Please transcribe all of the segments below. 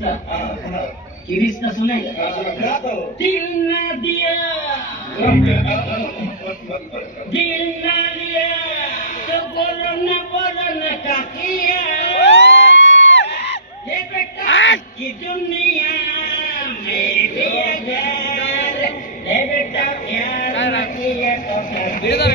किरिस्ता सुनाएगा दिल ना दिया तो बोलो ना का किया ये बेटा की दुनिया में भी अगर ये बेटा प्यार न किया तो ये बेटा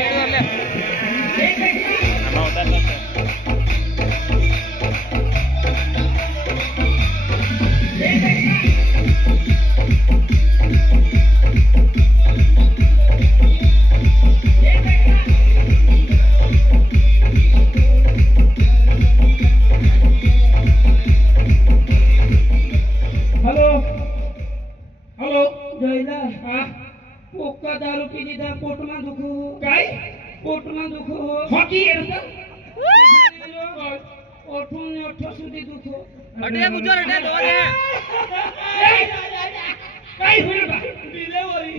दारू पी लीधा पोटमा दुखो काय पोटमा दुखो हॉकी एरता ओठून ओठ सुधी दुखो अटे गुजर अटे दो रे काय होईल बा डिलिव्हरी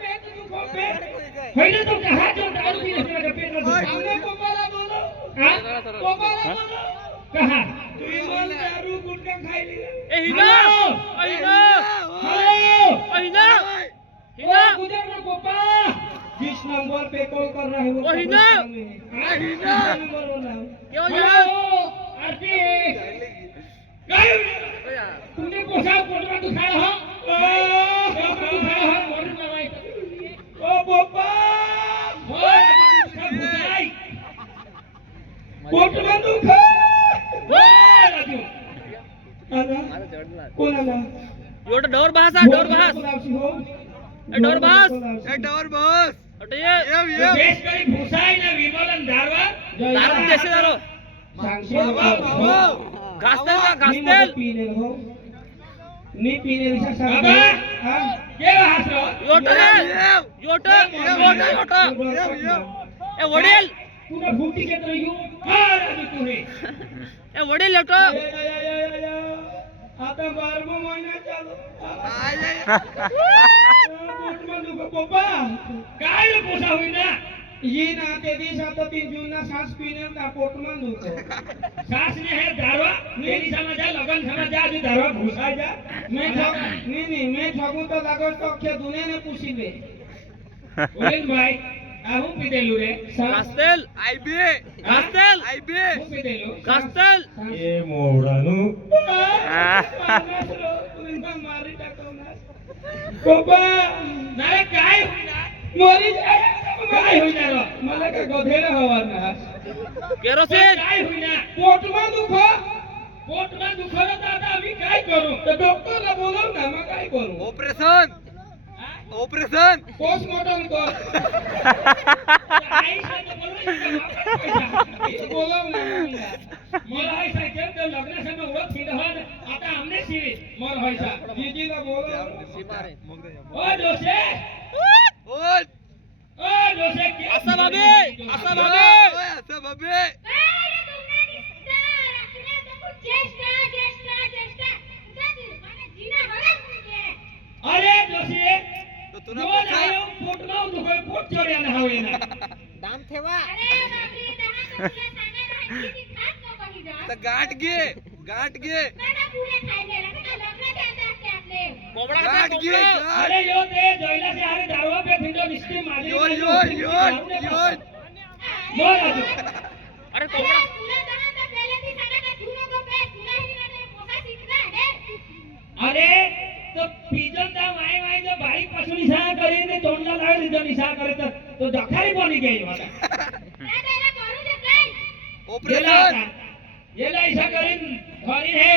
पेट दुखो पेट होईल तो कहा जो दारू पी लीधा पेट दुखो सामने कोपाला बोलो हां कोपाला बोलो कहा तू मन दारू गुटखा खाई ली ए हिना हिना गुजर ना गोपा 20 नंबर पे कॉल कर रहा है वो हिना नंबर बोला क्यों जाओ आरती काय तूने पोसा पोटमा दुखाया हो मोर नवाई ओ गोपा पोटमा दुखा राजू आला कोण आला योट डोर बहास ए डोर बहास अटे ये देश करी भूसाई ना विमलन दारवा जैसे दारो घासतेल नी पीने विषय बाबा हां ये बहास योट ए वडील तूने भूटी के तो यू मार तूने ए वडील लटो आता 12 महिना चालू पोटमा दुखो पप्पा काय पोसा होईना ये ना ते दिवस आता 3 जून ना सांस पीने ना पोटमा दुखो सांस ने है दारवा मेरी समझा लगन समझा जो दारवा भूसा जा मैं मैं ठगू तो लागो तो के दुनिया ने पूछी ले ओरेन भाई आहू पी देलू रे कास्टेल आईबी कास्टेल ए मोडानु मारी टाकतो ना कोपा नाही काय होईना मोरी काय होईना रे मला काय गोधेला हवा ना केरोसिन काय होईना पोटमा दुखो रे दादा मी काय करू तर डॉक्टरला बोलव ना मग काय करू ऑपरेशन पोस्टमॉर्टम कर आई सांग बोलव ना मोर हाय सायकल तो लग्न संग ओळख फिट हो आता आमने शिरी मोर होयसा जीजीला बोलव ओ जोसे असा बाबे अरे तुमने निस्ता रखने तो कुछ चेष्टा माने जीना हरत नहीं अरे जोसे तो तुना पोटमा दुखो पोट चोड्या ना हवे ना दाम ठेवा अरे बापरे दहा तो तुला सांगायला किती खात नको कही जा तर गाठ घे ना पुरे खायले ना लग्नाचे अंदाज असते आपले कोबडा गाठ घे अरे यो ते जयला से अरे दारवा पे फिंडो निस्ते माझे यो बोल अरे कोबडा तुला दहा तर पहिले ती सांगा का तू नको पे तुला ही ना पोसा शिकना है अरे तो पिजन दा वाय जो बाई पासून इशारा करे ने तोंडला लावली जो इशारा करे तो जखारी बनी गई मला त्याला करू दे काय ऑपरेशन येला इशारा करीन घरी हे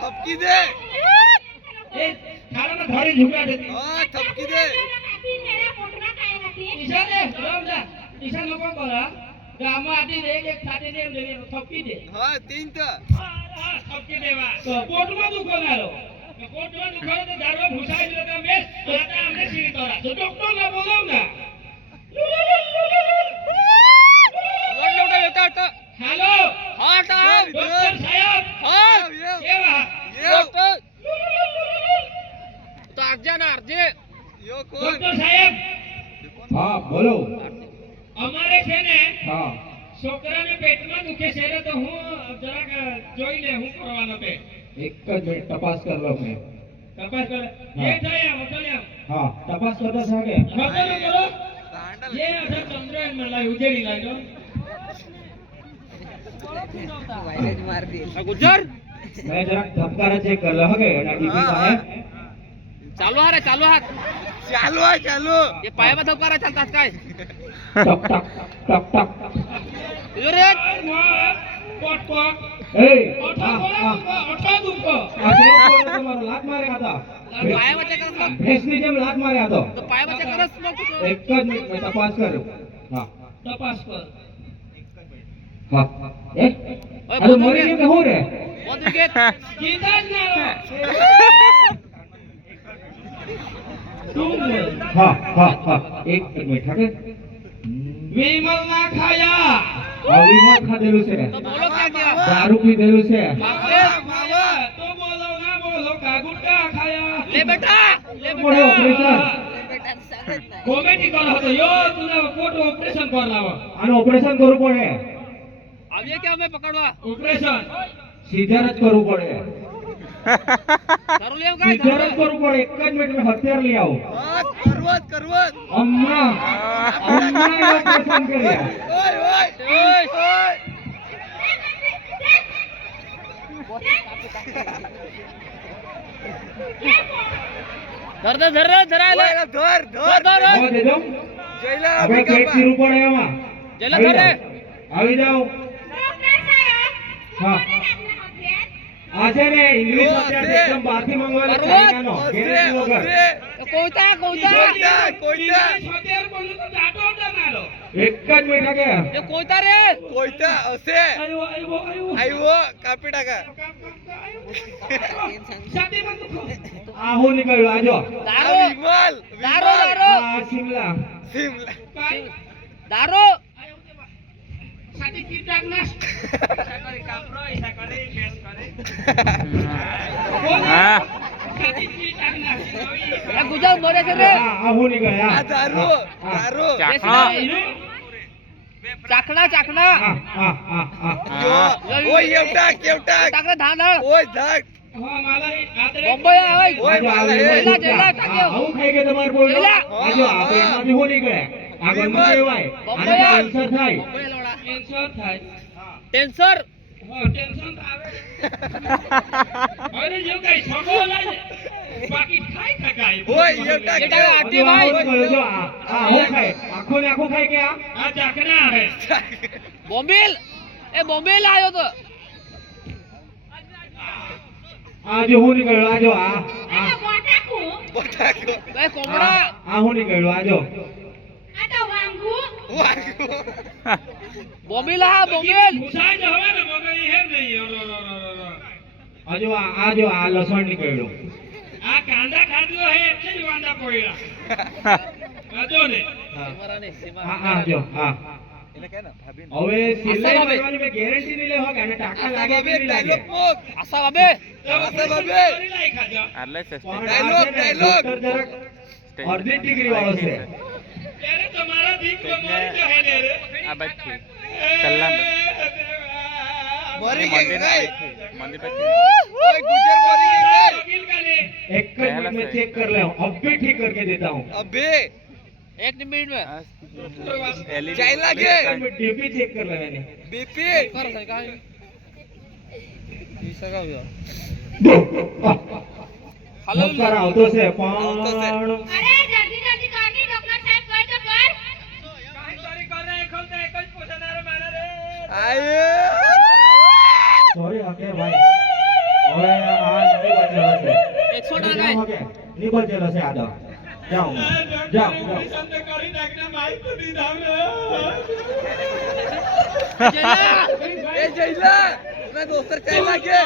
थपकी दे ए खाला में घरी झुका दे हां थपकी दे मेरा पोटना काय होती इशारा राम जा इशारा नको करा गामा आधी एक खाते दे थपकी दे हां 3 तर हां थपकी देवा तो पोटमा दुखनारो पोटमा दुखाय तो दारू भुसाई दिला तर बेस आता आमने शिरी तोरा तो डॉक्टरला बोलव ना हेलो हां डॉक्टर साहेब हां ये डॉक्टर तो अर्जे ना अर्जे यो कोण डॉक्टर साहेब हां बोलो અમારે છે ને હા છોકરાને પેટમાં દુખે છે ને તો હું જરાક જોઈ લે હું કરવાનો તે એક જ મિનિટ તપાસ કર લો મેં. તપાસ કરે હા. એ જાય આવો ચાલે આવો હા તપાસ કરતા છે કે ખબર કરો ये अधर चंद्रयान में लाई उजेड़ी लाई लो वायरस मार दी गुजर મેં જરાક ધબકારા ચેક કર લો હકે એના ટીપી પાસે चालू हाथ चालू है चालू ये पाया में धक्का चलता काय ટક ટક ટક ટક रे पट पट એ ओठा આ दुखो આ જેવો કોણ તમારો લાત માર્યા હતા पाया में चेक कर ભેંસની જેમ લાત માર્યા હતો तो पाया में चेक कर એક જ મિનિટ મેં તપાસ કર્યો હા तपास कर હા એ આ તો મરી ગયો કે હું રે बहुत विकेट जीता જ ના હા હા હા એક મિનિટ હકે विमल ना खाया આ વિમલ ખાધેલું છે तो बोलो क्या किया દારૂ પીધેલું છે मावा तो बोलो ना बोलो का गुटका खाया ले बेटा બોલો ઓપરેશન बेटा सांगत नाही कॉमेडी कर होतो यो तुला पोट ऑपरेशन करलावा આનું ઓપરેશન કરવું પડે अब ये क्या हमें पकड़वा ऑपरेशन સીધા જ કરવું પડે दारू ले काय સીધા જ કરવું પડે એક જ મિનિટ મેં હથિયાર લઈ આવું करवत હમણાં ઓપરેશન કર્યા ओय ओय धर दे धरायला धर धर આવા દેજો जयला આપણે પેટ ચીરું પડે એમાં જેલા આવી ધરે. જાઓ. આવી જાઓ હા આ છે ને ઇંગ્લિશ અત્યારે એકદમ બહારથી મંગાવેલો પર્વત. ચાઇનાનો ગેરંટી વગર કોઈતા કોઈતા. સત્યાર બોલું તો જાટો જમાલો એક જ મિનિટ હકે એ કોઈતા રે कोयता असे આયો आयो कापी टाका સાદી બંધ કો આ હું નીકળ્યો આજો દારો विमल દારો દારો આ શિમલા सिमला काय दारो सादी कीटकनाश सकाळी कापरो सकाळी बेस करे हां सादी कीटकनाश आ गुजर मोरे से रे આ હું નીકળ્યો आ दारू दारू चाकणा चाकणा હા હા હા હા ओय एवटा केवटा चाकणा धांधळ ओय धाक हा मला बॉम्बे आय ओय આજો, मला આવો, हे જેલા, જેલા, ચાલ્યો. આવું ખાઈ કે તમારે બોલ્યો જેલા. આજો આ પેટમાંથી હું નીકળે આ ગંદુ કહેવાય બોમ્બે આને આય. કેન્સર થાય ટેન્સર થાય ટેન્સર હા ટેન્શન આવે અરે જો કઈ સગો લાગે બાકી ખાઈ ખકાય ओय एवटा એટા આટી આજો, આ ભાઈ હું નીકળ્યો, જો આ હું ખાય આખો ને આખો ખાય કે આ ચાકના હે બોમ્બેલ એ બોમ્બેલ આયો તો આજો હું નીકળ્યો આજો આ बोटा को એ કોમડા આ હું નીકળ્યો આજો वागू બોમ્બેલ આ બોમ્બેલ મુસાઈ જ હવે ને મગઈ હે નહીં આજો આજો આ લસણ નીકળ્યો આ કાંદા ખાધ્યો હે એટલે જ વાંદા પડ્યા આજો ને આજો હા એને કે ના ભાભી હવે સિલાઈ આસા બાબે. કરવાની મેં ગેરંટી નહીં લેવા કે આને ટાંકા લાગે કે बाबे નહીં લાગે डायलॉग पोक આસા બાબે આસા બાબે. કરી લાઈ ખાજો પણ ડાયલોગ, આ છે ને, ડાયલોગ. ડોક્ટર જરાક અડધી ડિગ્રી વાળો છે ત્યારે તમારા દીક મોરી જો હે ને રે આ બાજુ मरी गई नहीं મંદિર પર ओए गुजर मरी गई नहीं वकील का ले एक मिनट में चेक कर ले अब भी ठीक करके देता हूँ अबे एक मिनट में चाय लागे डीपी चेक कर ले मैंने बीपी कर सही का सका हुआ हेलो આવતો છે આવતો છે. પણ અરે જલ્દી જલ્દી કરની ડોક્ટર સાહેબ કહે તો કર કાઈ કરી કરે ખલતે એક જ પોછનારે મારે રે आए સોરી ઓકે ભાઈ હવે આ નહીં બચેલો છે 100 ટકા ઓકે નહીં બચેલો છે આદો જાઓ જાઓ સંત કરી નાખને માઈ તો દીધા ને ए जैला मैं दोस्तर चाय लागे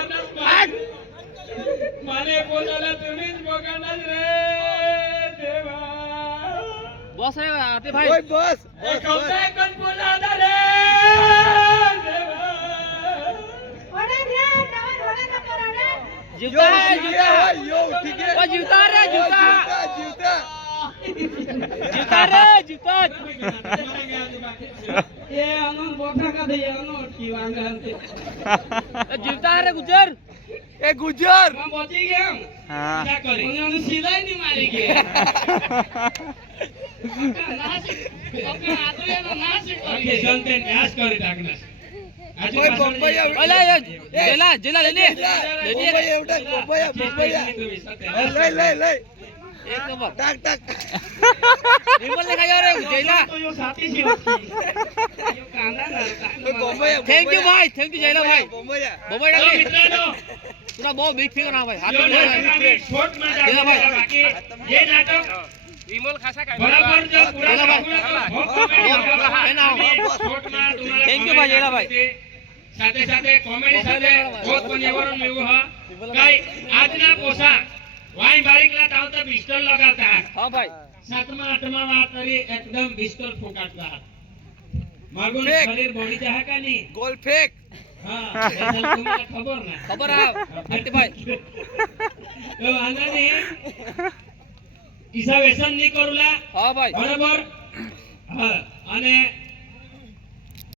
મારે પોતાના તમે જ બગાડના જ રે દેવા બોસ રે આતે ભાઈ ओए बस એ ખલતે એક જ પોછાના રે દેવા ઓડે રે તમે ઓડે ન કરો ને જીવતા હે જીવતા यो ठीक है ओ जीवता रे जीवता जीवता જીતા રે જીતા એ આનો બોખા કા દે આનો અટકી વાંગા જીતા રે ગુજર એ ગુજર માં પહોંચી ગયા હા क्या करे उन्होंने सिलाई नहीं मारी के अपने हाथों ये ना ओके चलते न्यास करे टाकना आज કોઈ બોમ્બઈ ઓલા જેલા જેલા લેને બોમ્બઈ એવડા બોમ્બઈ લઈ લઈ એક નંબર ટાક ટાક નિર્મલ ને કાયો રે જેલા तो यो साथी से होती यो कांदा ना બોમ્બઈ થેન્ક યુ ભાઈ થેન્ક યુ જેલા ભાઈ બોમ્બઈ બોમ્બઈ तो ડાલી मित्रों પૂરા બહુ બિગ ફિગર ના ભાઈ હાથ यो में नाटक में शॉर्ट में જેલા ભાઈ बाकी ये नाटक વિમલ ખાસા बराबर जो पूरा જેલા ભાઈ शॉर्ट में तुम्हारा થેન્ક યુ ભાઈ જેલા ભાઈ સાથે સાથે કોમેડી સાથે बहुत पर्यावरण में वो है कई આજના પોસા વાઈ બારીકલા તાવતા પિસ્તોલ લગાતા હા ભાઈ સાતમા આઠમા વાત કરી એકદમ પિસ્તોલ ફોકાટતા માગુન શરીર બોડી જાહે કા નહીં ગોલ ફેક હા જૈસલ तुम्हाला ખબર ના ખબર આ આંટી ભાઈ તો આના ને ઈસા વ્યસન નહીં કરુલા હા ભાઈ બરાબર હા અને